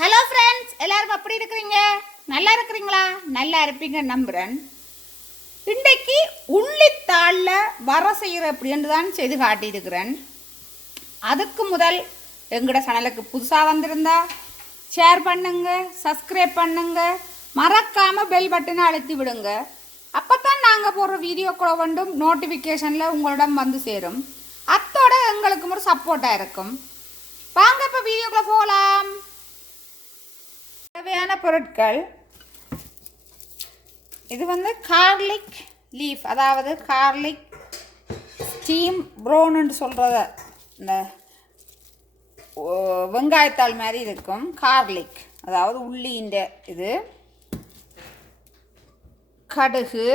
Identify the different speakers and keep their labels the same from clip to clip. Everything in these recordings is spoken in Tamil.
Speaker 1: ஹலோ ஃப்ரெண்ட்ஸ் எல்லாரும் எப்படி இருக்கிறீங்க? நல்லா இருக்கிறீங்களா? நல்லா இருப்பீங்க நம்புகிறேன் இன்றைக்கு உள்ளித்தாளில் வர செய்கிற அப்படின்னு தான் செய்து காட்டியிருக்கிறேன். அதுக்கு முதல் எங்களோட சேனலுக்கு புதுசாக வந்திருந்தா ஷேர் பண்ணுங்க சப்ஸ்கிரைப் பண்ணுங்க மறக்காமல் பெல் பட்டனை அழுத்தி விடுங்க. அப்போ தான் நாங்கள் போடுற வீடியோக்களை வந்தும் நோட்டிஃபிகேஷனில் உங்களிடம் வந்து சேரும். அத்தோட எங்களுக்கு ஒரு சப்போர்ட்டாக இருக்கும். வாங்க இப்போ வீடியோக்குள்ளே போகலாம் தேவையான பொருட்கள். இது வந்து கார்லிக் லீஃப் அதாவது கார்லிக் ஸ்டீம் ப்ரோனுன்னு சொல்கிறத இந்த வெங்காயத்தாள் மாதிரி இருக்கும். கார்லிக் அதாவது உள்ளின்ற இது. கடுகு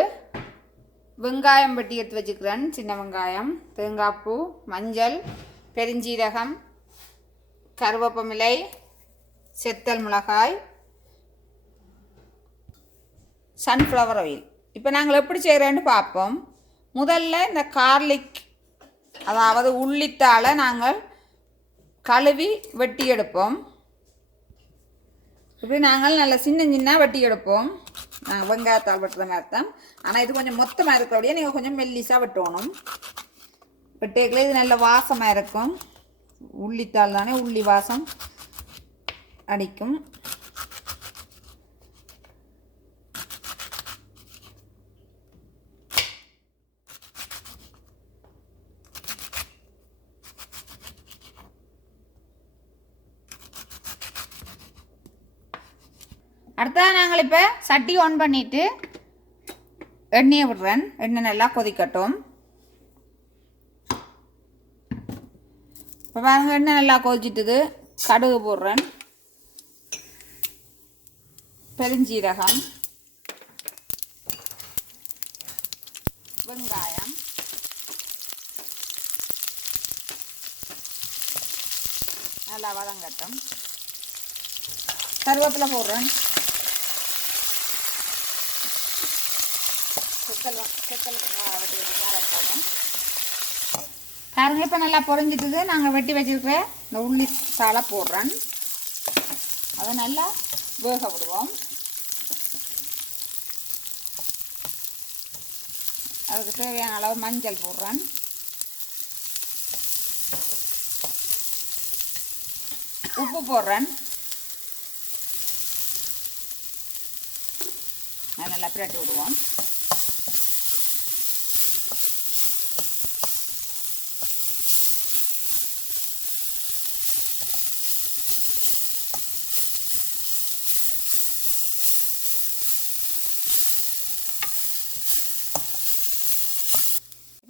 Speaker 1: வெங்காயம் வெட்டி எடுத்து வச்சுக்கிறேன் சின்ன வெங்காயம். தேங்காய்ப்பூ மஞ்சள் பெருஞ்சீரகம் கருவேப்பமிலை செத்தல் மிளகாய் சன்ஃப்ளவர் ஆயில் இப்போ நாங்கள் எப்படி செய்கிறேன்னு பார்ப்போம். முதல்ல இந்த கார்லிக் அதாவது உள்ளித்தாளை நாங்கள் கழுவி வெட்டி எடுப்போம். இப்படி நாங்கள் நல்ல சின்ன சின்ன வெட்டி எடுப்போம். நாங்கள் வெங்காயத்தாள் வெட்டுற மாதிரி தான் ஆனால் இது கொஞ்சம் மொத்தமாக இருக்கிறபடியே நீங்கள் கொஞ்சம் மெல்லிஸாக வெட்டணும். வெட்டேக்கில் இது நல்ல வாசமாக இருக்கும். உள்ளித்தாள் தானே உள்ளி வாசம் அடிக்கும். அடுத்தது நாங்கள் இப்போ சட்டி ஆன் பண்ணிவிட்டு எண்ணெயை விடுறேன். எண்ணெய் நல்லா கொதிக்கட்டும். இப்போ பாருங்கள் எண்ணெய் நல்லா கொதிச்சிட்டுது. கடுகு போடுறேன். பெருஞ்சீரகம். வெங்காயம். நல்லா வதங்கட்டும். கருவேப்பிலை போடுறேன். செத்தல் வெட்டி பாருங்க இப்போ நல்லா பொரிஞ்சிட்டுது. நாங்கள் வெட்டி வச்சிருக்கிற இந்த உள்ளி சாலை போடுறேன். அதை நல்லா வேக விடுவோம். அதுக்கு தேவையான அளவு மஞ்சள் போடுறேன். உப்பு போடுறேன். அதை நல்லா பிரட்டி விடுவோம்.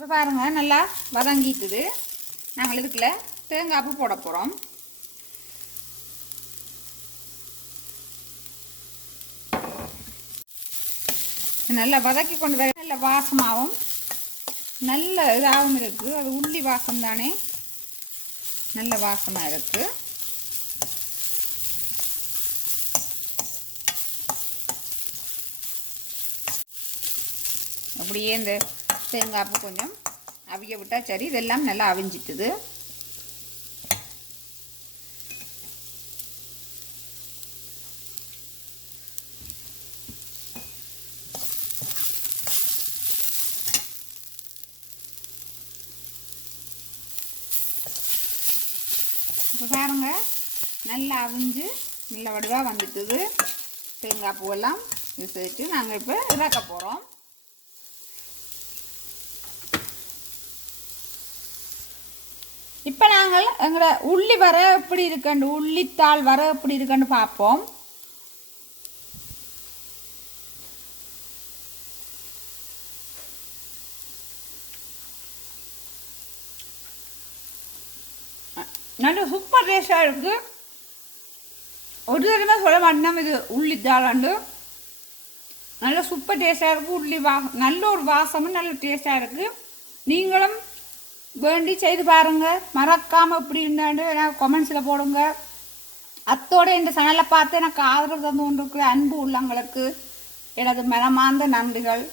Speaker 1: இப்போ பாருங்க நல்லா வதங்கிட்டுது. நாங்கள் இதுக்குள்ள தேங்காய் போட போகிறோம் நல்லா வதக்கி கொண்டு வர நல்ல வாசமாகவும் நல்ல இதாகவும் இருக்குது. அது உள்ளி வாசம் தானே? நல்ல வாசமாக இருக்குது அப்படியே இந்த தேங்காய் பூ கொஞ்சம் அவிய விட்டால் சரி. இதெல்லாம் நல்லா அவிஞ்சிட்டுது. இப்போ பாருங்க நல்லா அவிஞ்சு நல்ல வடிவாக வந்துட்டுது. தேங்காய் பூவெல்லாம் யூஸ் சேர்த்து நாங்கள் இப்போ இறக்க போகிறோம் இப்போ நாங்கள் எங்களோட உள்ளி வர எப்படி இருக்கண்டு? உள்ளித்தாள் வர எப்படி இருக்கண்டு பார்ப்போம். நல்ல சூப்பர் டேஸ்டாக இருக்குது ஒரு தடவை சொல்ல வண்ணம் இது உள்ளித்தாளாண்டு நல்ல சூப்பர் டேஸ்டாக இருக்குது உள்ளி வா நல்ல ஒரு வாசமும் நல்ல டேஸ்டாக இருக்குது நீங்களும் வேண்டி செய்து பாருங்க. மறக்காமல் இப்படி இருந்தாண்டு நான் கொமெண்ட்ஸில் போடுங்க. அத்தோட இந்த சேனலை பார்த்து எனக்கு ஆதரவு தந்து கொண்டிருக்கிற அன்பு உள்ளங்களுக்கு எனது மனமார்ந்த நன்றிகள்.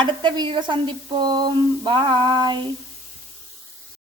Speaker 1: அடுத்த வீடியோ சந்திப்போம். பாய்